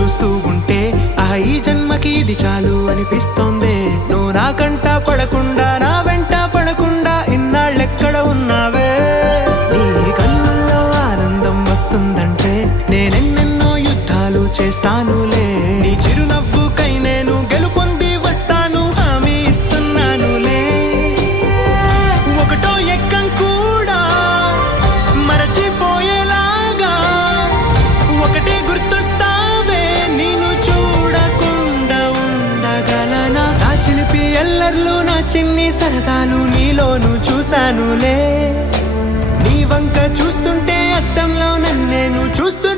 చూస్తూ ఉంటే ఈ జన్మకి ఇది చాలు అనిపిస్తోంది. నువ్వు నా కంట పడకుండా నా వెంట పడకుండా ఇన్నాళ్ళెక్కడ ఉన్నావే? నీ కళ్ళల్లో ఆనందం వస్తుందంటే నేనెన్నెన్నో యుద్ధాలు చేస్తానులే. నీ చిరునవ్వుకై నేను గెలుపొంది వస్తాను, హామీ ఇస్తున్నానులే. ఒకటో ఎక్కం కూడా మరచిపోయేలాగా ఒకటే గుర్తొస్తావే, నేను చూడకుండా ఉండగలనా? నా చిలిపి ఎల్లర్లు నా చిన్ని సరదాలు నీలోను చూశానులే. నీ వంక చూస్తుంటే అద్దంలో నన్నేను చూస్తూ